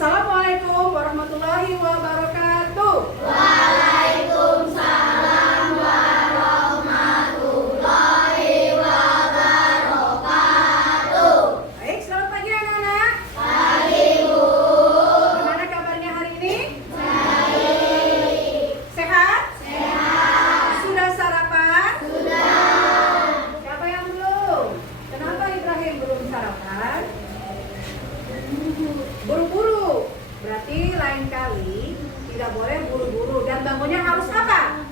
Assalamualaikum warahmatullahi wabarakatuh. Waalaikumsalam warahmatullahi wabarakatuh. Baik, selamat pagi anak-anak. Pagi, Bu. Gimana kabarnya hari ini? Baik. Sehat? Sehat. Sudah sarapan? Sudah. Siapa yang belum? Kenapa Ibrahim belum sarapan? Buru-buru. Berarti lain kali tidak boleh buru-buru dan bangunnya harus apa?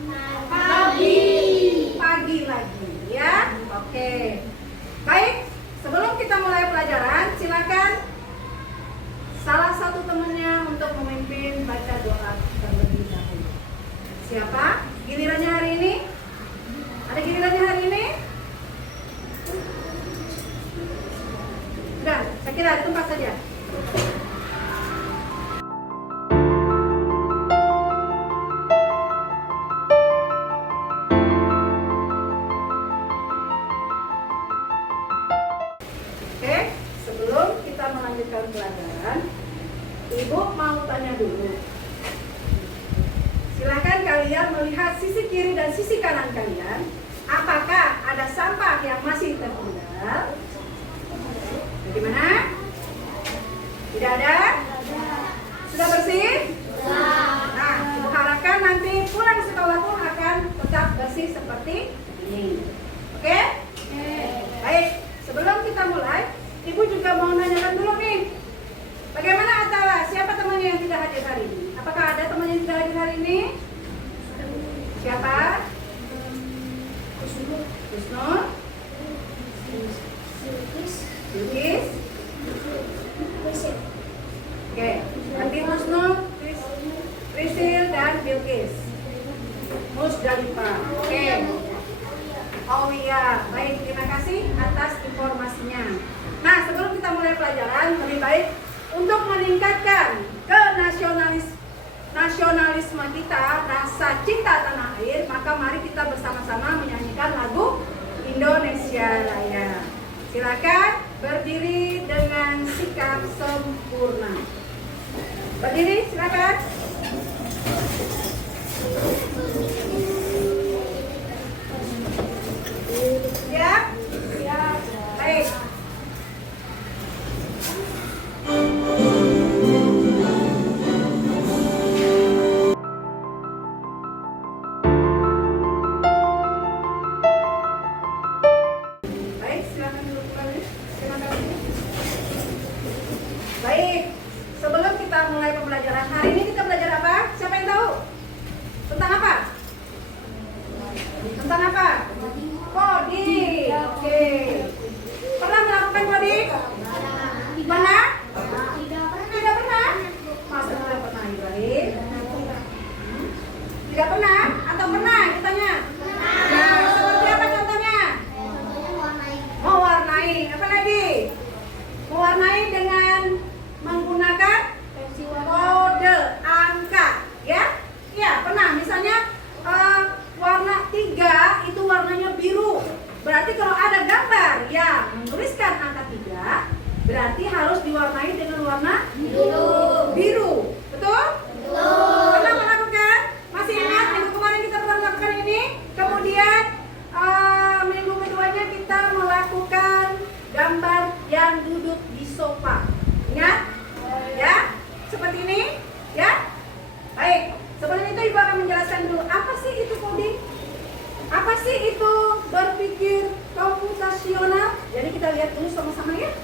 Pagi lagi ya. Oke. Baik, sebelum kita mulai pelajaran, silakan salah satu temannya untuk memimpin baca doa terlebih dahulu. Siapa? Gilirannya hari ini? Ada gilirannya hari ini? Sudah, saya kira di tempat saja. Oke, sebelum kita melanjutkan pelajaran, Ibu mau tanya dulu. Silakan kalian melihat sisi kiri dan sisi kanan kalian. Apakah ada sampah yang masih tertinggal? Bagaimana? Tidak ada? Sudah bersih? Nah, Ibu harapkan nanti pulang sekolah pun akan tetap bersih seperti ini. Oke? Baik, sebelum kita mulai, Ibu juga mau nanyakan dulu nih. Bagaimana Atawa? Siapa temannya yang tidak hadir hari ini? Apakah ada teman yang tidak hadir hari ini? Siapa? Kusno? Bilkis? Oke, nanti Kusno, Prisil dan Bilkis. Musdalifah. Oke. Oh iya, baik, terima kasih atas informasinya. Nah, sebelum kita mulai pelajaran, lebih baik untuk meningkatkan nasionalisme kita, rasa cinta tanah air, maka mari kita bersama-sama menyanyikan lagu Indonesia Raya. Silakan berdiri dengan sikap sempurna. Berdiri, silakan. Siap? Siap. Baik. Baik, silakan duduk kembali. Terima kasih. Baik, sebelum kita mulai pembelajaran hari ini, kita belajar apa? Siapa yang tahu? Tentang apa? Tentang apa? Coding. Oke. Pernah melakukan coding? Pernah? Tidak pernah? Masa tidak pernah, Ibrahim? Tidak pernah? Atau pernah? Ditanya. Nah, seperti apa contohnya? Mewarnai. Apa lagi? Mewarnai dengan menggunakan kode angka. Ya? Ya, pernah. Misalnya warna 3 itu warnanya biru. Berarti kalau ada gambar yang menuliskan angka 3, berarti harus diwarnai dengan warna biru. Betul? Pernah melakukan? Masih ingat minggu kemarin kita pernah melakukan ini? Kemudian minggu keduanya kita melakukan gambar yang duduk di sofa. Ingat? Ya? Seperti ini? Ya? Baik. Sebelum itu Ibu akan menjelaskan dulu apa sih itu coding? Apa sih itu berpikir komputasional? Jadi kita lihat dulu sama-sama ya.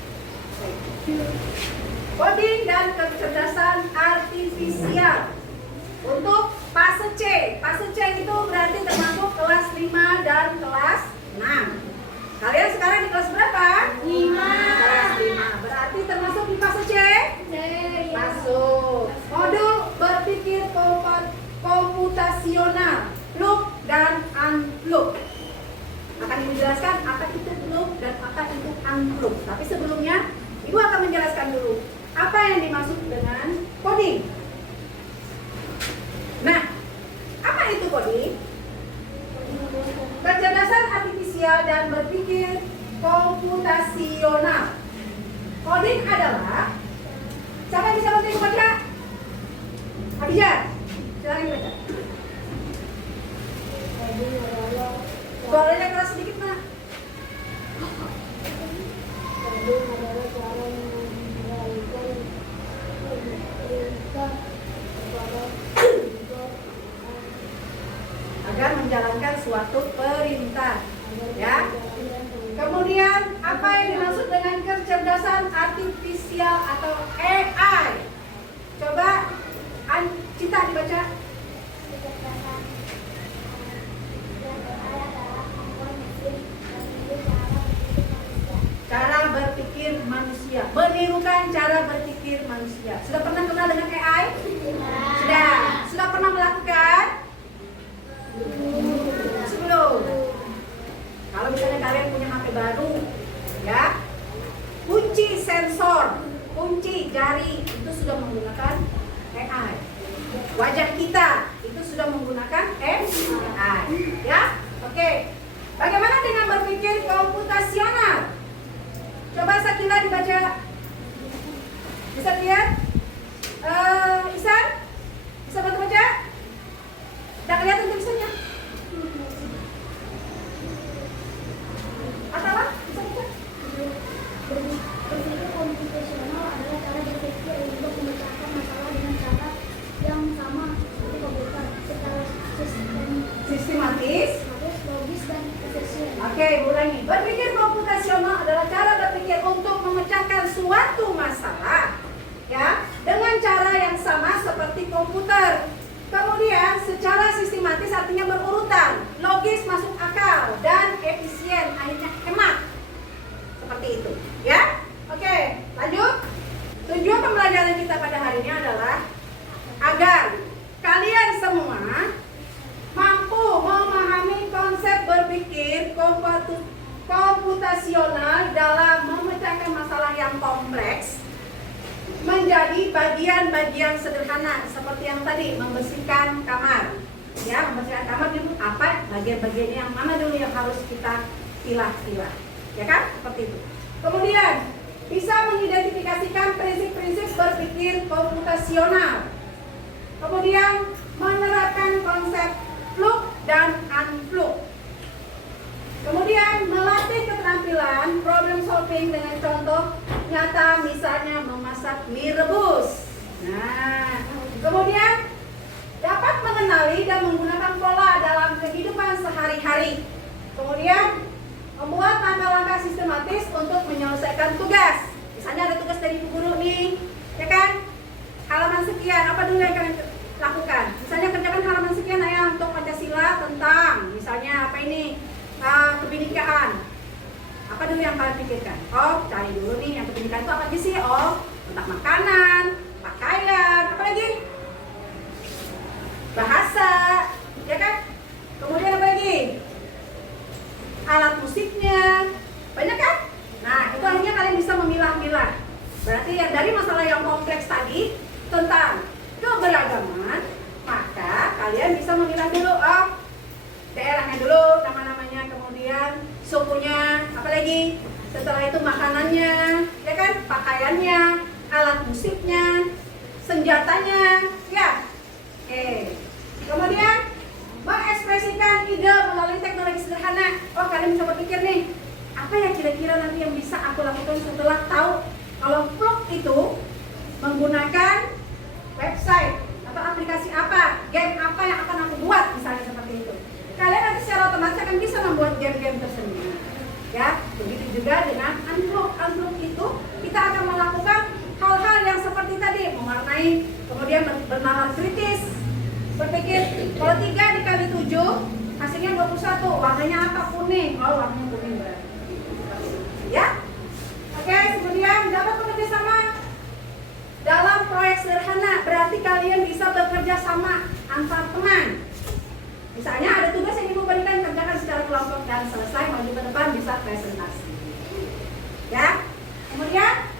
Coding dan kecerdasan artifisial. Untuk fase C. Fase C itu berarti termasuk kelas 5 dan kelas 6. Kalian sekarang di kelas berapa? 5. Kelas 5. Berarti termasuk di fase C? Masuk. Modul berpikir komputasional, loop dan unloop. Akan dijelaskan apa itu loop dan apa itu unloop. Tapi sebelumnya, Ibu akan menjelaskan dulu apa yang dimaksud dengan coding. Nah, apa itu coding? Kecerdasan artifisial dan berpikir komputasional. Coding adalah Siapa yang bisa bantu baca? Abija, silakan baca. Suaranya keras sedikit, Nak. Coding adalah cara mengendalikan perintah kepada komputer Agar menjalankan suatu perintah. Ya. menjalankan perintah. Kemudian apa yang dimaksud dengan kecerdasan artifisial atau AI? Coba Cita dibaca. Kecerdasan AI adalah kemampuan mesin meniru cara berpikir manusia. Menirukan cara berpikir manusia. Sudah pernah kenal dengan AI? Sudah. Sudah pernah melakukan? Sebelum. Kalau misalnya kalian punya HP baru, ya, kunci sensor, kunci jari itu sudah menggunakan AI. Wajah kita itu sudah menggunakan AI, ya. Oke. Bagaimana dengan berpikir komputasional? Coba Sakila dibaca. Bisa lihat? Isan? Bisa bantu baca? Udah kelihatan tulisannya? Atau apa? Bisa baca? Berpikir komputasional adalah cara berpikir untuk memecahkan masalah dengan cara yang sama seperti komputer secara Sistematis. logis dan efisien. Oke, ulangi. Berpikir komputasional adalah cara berpikir untuk memecahkan suatu masalah, ya, dengan cara yang sama seperti komputer. Kemudian secara sistematis artinya berurutan, logis masuk akal, dan efisien akhirnya hemat. Seperti itu, ya. Oke, lanjut. Tujuan pembelajaran kita pada hari ini adalah agar kalian semua mampu memahami konsep berpikir komputasional dalam memecahkan masalah yang kompleks menjadi bagian-bagian sederhana seperti yang tadi, membersihkan kamar. Ya, membersihkan kamar itu apa? Bagian-bagiannya yang mana dulu yang harus kita pilah-pilah. Ya kan? Seperti itu. Kemudian bisa mengidentifikasikan prinsip-prinsip berpikir komputasional. Kemudian menerapkan konsep fluk dan unfluk. Kemudian melatih keterampilan problem solving dengan contoh nyata, misalnya memasak mie rebus. Nah, kemudian dapat mengenali dan menggunakan pola dalam kehidupan sehari-hari. Kemudian membuat langkah-langkah sistematis untuk menyelesaikan tugas. Misalnya ada tugas dari ibu guru nih, ya kan? Halaman sekian, apa dulu yang kalian lakukan? Misalnya kerjakan halaman sekian ya untuk Pancasila tentang, misalnya apa ini? Kebinekaan. Apa dulu yang kalian pikirkan? Oh, cari dulu nih yang kebinekaan itu apa aja sih? Oh, tentang makanan, pakaian, apa lagi? Bahasa, ya kan? Kemudian apa lagi? Alat musiknya, banyak kan? Nah, itu akhirnya kalian bisa memilah-milah. Berarti yang dari masalah yang kompleks tadi tentang keberagaman, maka kalian bisa memilah dulu, oh, daerahnya dulu, nama-namanya, kemudian sukunya, apalagi setelah itu makanannya, ya kan, pakaiannya, alat musiknya, senjatanya, ya. Oke. Kemudian mengekspresikan ide melalui teknologi sederhana. Oh, kalian bisa berpikir nih, apa ya kira-kira nanti yang bisa aku lakukan setelah tahu kalau vlog itu menggunakan website atau aplikasi apa, game apa yang akan aku buat, misalnya seperti itu. Kalian nanti secara otomatis akan bisa membuat game-game tersendiri. Ya, begitu juga dengan unvlog. Unvlog itu kita akan melakukan hal-hal yang seperti tadi, mewarnai, kemudian bernalar kritis, berpikir kalau 3 dikali 7 hasilnya 21, warnanya apa? Kuning. Oh, warnanya kuning berarti. Ya. Oke, kemudian dapat bekerja sama dalam proyek sederhana, berarti kalian bisa bekerja sama antar teman. Misalnya ada tugas yang ibu berikan, kerjakan secara kelompok dan selesai, maju ke depan bisa presentasi. Ya. Kemudian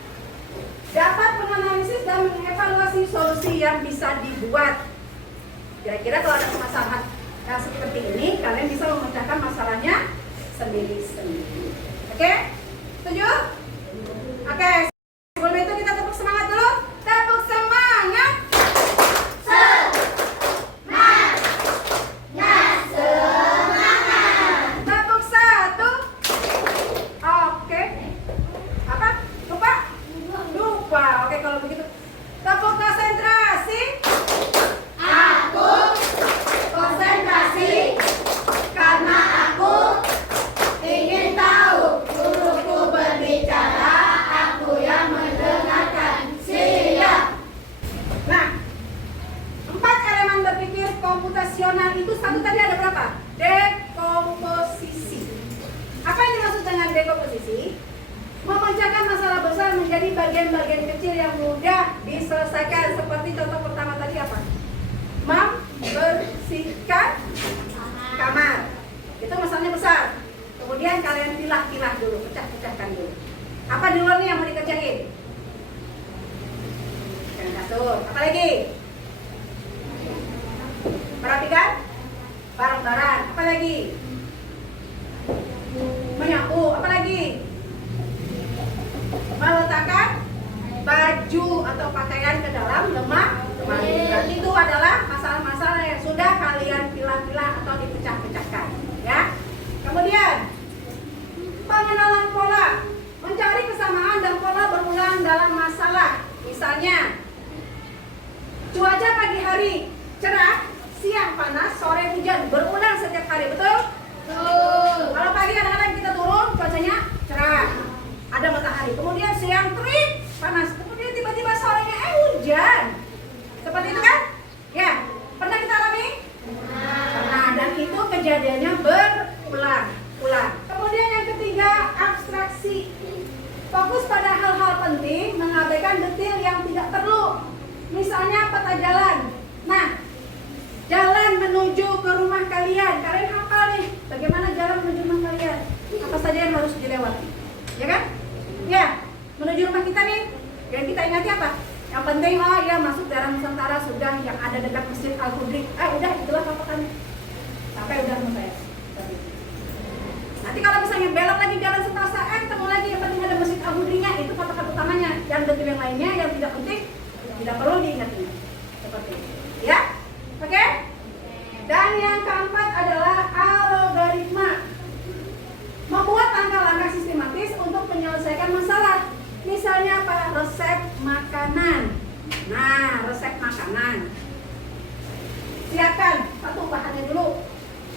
dapat menganalisis dan mengevaluasi solusi yang bisa dibuat. Kira-kira kalau ada permasalahan yang seperti ini, kalian bisa memecahkan masalahnya sendiri-sendiri. Oke? Setuju? Oke. Sebelum itu kita tepuk semangat dulu. Tepuk menjadi bagian-bagian kecil yang mudah diselesaikan. Seperti contoh pertama tadi apa? Membersihkan kamar. Itu masalahnya besar. Kemudian kalian pilah-pilah dulu, pecah-pecahkan dulu. Apa di luar nih yang mau dikerjain? Yang kasur. Apa lagi? Perhatikan barang-barang. Apa lagi? Menyapu. Apa lagi? Meletakkan baju atau pakaian ke dalam lemari. Berarti itu adalah masalah-masalah yang sudah kalian pilah-pilah atau dipecah-pecahkan, ya. Kemudian pengenalan pola, mencari kesamaan dan pola berulang dalam masalah. Misalnya, cuaca pagi hari cerah, siang panas, sore hujan, berulang setiap hari, betul? Betul. Kalau pagi kadang-kadang kita turun, cuacanya cerah, ada matahari. Kemudian siang terik, panas. Kemudian tiba-tiba sorenya hujan. Seperti itu kan? Ya, pernah kita alami? Pernah. Dan itu kejadiannya berulang-ulang. Kemudian yang ketiga, abstraksi. Fokus pada hal-hal penting, mengabaikan detail yang tidak perlu. Misalnya peta jalan. Nah, jalan menuju ke rumah kalian. Kalian hafal nih, bagaimana jalan menuju rumah kalian? Apa saja yang harus dilewati? Ya kan? Ya, menuju rumah kita nih. Yang kita ingat apa? Yang penting, oh ya masuk daerah Nusantara sudah, yang ada dekat Masjid Al-Qudri. Udah, itulah patokannya. Sampai udah selesai. Nanti kalau misalnya belok lagi jalan Sentosa, ketemu lagi yang penting ada Masjid Al-Qudrinya, itu patokan utamanya. Yang detail yang lainnya yang tidak penting tidak perlu diingat-ingat. Seperti itu. Ya? Oke? Dan yang keempat adalah algoritma. Membuat langkah-langkah sistematis untuk menyelesaikan masalah. Misalnya apa? Resep makanan. Nah, resep makanan. Siapkan satu bahannya dulu.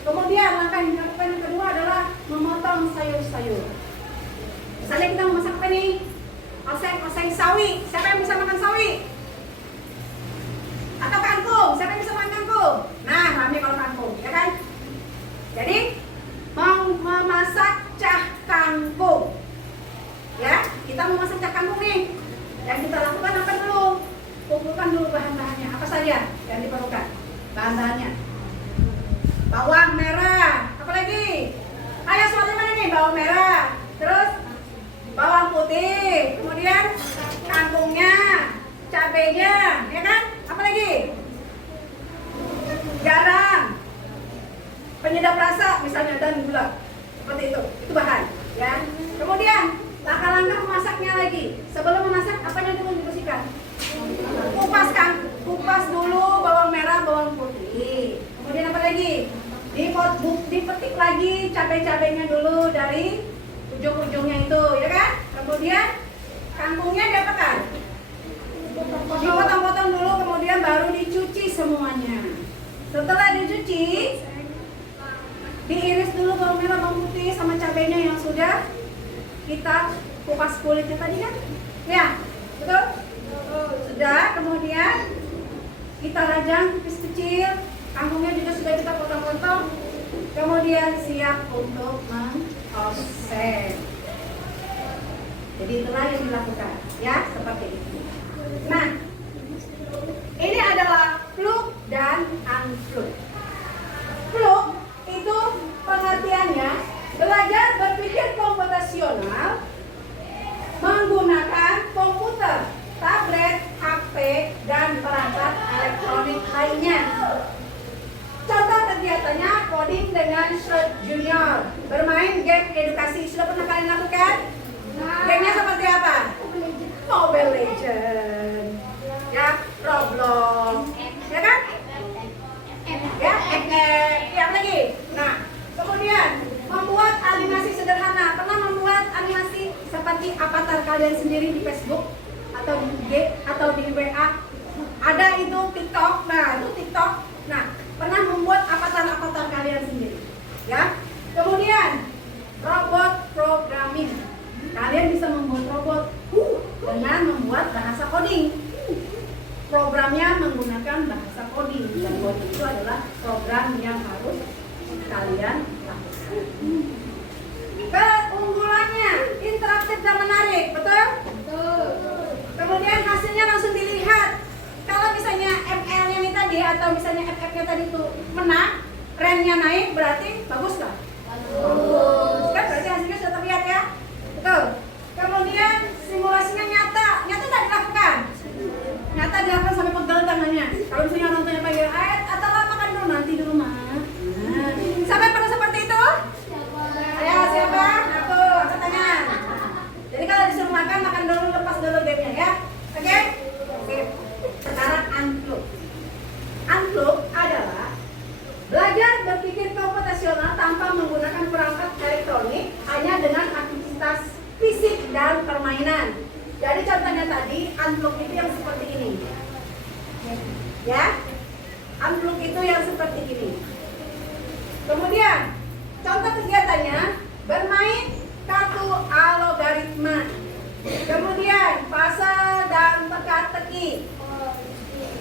Kemudian langkah yang dilakukan yang kedua adalah memotong sayur-sayur. Misalnya kita mau masak apa nih? Oseng sawi. Siapa yang bisa makan sawi? Atau kangkung? Siapa yang bisa makan kangkung? Nah, rame kalau kangkung, ya kan? Jadi mau memasak cah kangkung. Ya, kita mau masak cah kangkung nih. Yang kita lakukan apa dulu? Kumpulkan dulu bahan-bahannya. Apa saja yang diperlukan? Bahan-bahannya. Bawang merah. Apa lagi? Ayo soalnya mana nih? Bawang merah. Terus bawang putih. Kemudian kangkungnya, cabenya, ya kan? Apa lagi? Garam. Penyedap rasa misalnya dan gula. Seperti itu. Itu bahan, ya. Kemudian langkah-langkah memasaknya lagi. Sebelum memasak, apanya dulu dibersihkan? Kupas dulu bawang merah, bawang putih. Kemudian apa lagi? Dipetik lagi cabai-cabainya dulu dari ujung-ujungnya itu, ya kan? Kemudian kangkungnya diapakan? Dipotong-potong dulu, kemudian baru dicuci semuanya. Setelah dicuci, diiris dulu bawang merah, bawang putih sama cabainya yang sudah kita kupas kulitnya tadi kan? Ya, betul? Sudah, kemudian kita rajang tipis kecil, kangkungnya juga sudah kita potong-potong, kemudian siap untuk mengoseng. Jadi itulah yang dilakukan, ya, seperti itu. Nah, ini adalah plug dan unplug. Plug itu pengertiannya belajar berpikir komputasional menggunakan komputer, tablet, HP, dan perangkat elektronik lainnya. Contoh kegiatannya coding dengan Shred Junior, bermain game edukasi. Sudah pernah kalian lakukan? Gamenya seperti apa? Mobile Legends, ya, Roblox, ya kan? Ya, yang lagi. Nah, kemudian membuat animasi sederhana. Pernah membuat animasi seperti avatar kalian sendiri di Facebook atau di IG atau di WA? Ada itu TikTok. Nah, itu TikTok. Nah, pernah membuat avatar kalian sendiri, ya. Kemudian robot programming. Kalian bisa membuat robot dengan membuat bahasa coding. Programnya menggunakan bahasa coding, dan coding itu adalah program yang harus kalian lakukan. Keunggulannya interaktif dan menarik, betul? Betul. hasilnya naik berarti bagus nggak? Bagus. Kan berarti hasilnya sudah terlihat ya? Betul. Kemudian simulasinya nyata nggak dilakukan? Nyata dilakukan sampai pegel tangannya. Kalau misalnya orang tuanya panggil, atau makan dulu nanti di rumah. Nah, siapa yang pernah seperti itu? Ayo siapa? Aku angkat tangan. Jadi kalau disuruh makan dulu, lepas dulu gamenya ya. Oke? Oke. Sekarang unplug. Unplug adalah belajar berpikir komputasional tanpa menggunakan perangkat elektronik, hanya dengan aktivitas fisik dan permainan. Jadi contohnya tadi, unplug itu yang seperti ini. Ya? Unplug itu yang seperti ini. Kemudian, contoh kegiatannya bermain kartu algoritma. Kemudian, puzzle dan teka-teki.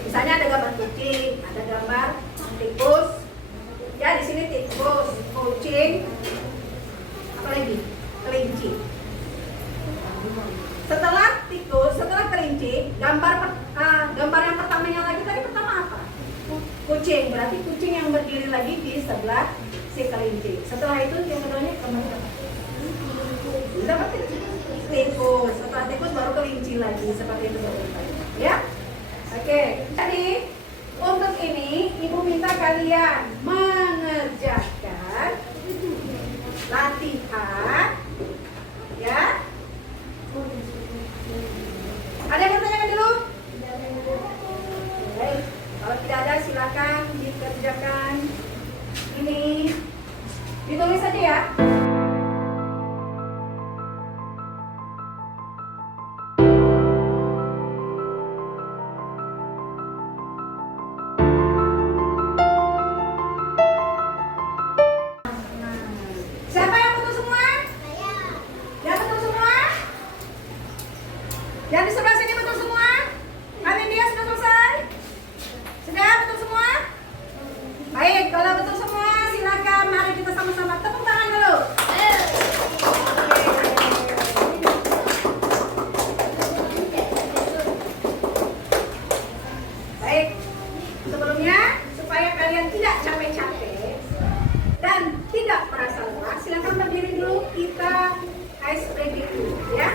Misalnya ada gambar kucing, ada gambar tikus. Ya, di sini tikus, kucing, apa lagi? Kelinci. Setelah tikus, setelah kelinci, gambar yang pertamanya lagi tadi pertama apa? Kucing. Berarti kucing yang berdiri lagi di sebelah si kelinci. Setelah itu yang keduanya kembali apa? Dapat tikus. Setelah tikus baru kelinci lagi, seperti itu ya. Oke. Jadi untuk ini ibu minta kalian mengerjakan latihan ya. Ada yang mau tanyakan dulu? Baik, kalau tidak ada silakan dikerjakan. Ini ditulis saja ya. Siapa yang betul semua? Yang betul semua? Yang di sebelah sini betul semua? Amin dia sudah selesai? Sudah betul semua? Baik, kalau betul semua silakan mari kita sama-sama tepuk tangan dulu. Baik, sebelumnya supaya kalian tidak capek-capek dan tidak merasa lelah, silakan berdiri dulu, kita ice breaking dulu ya.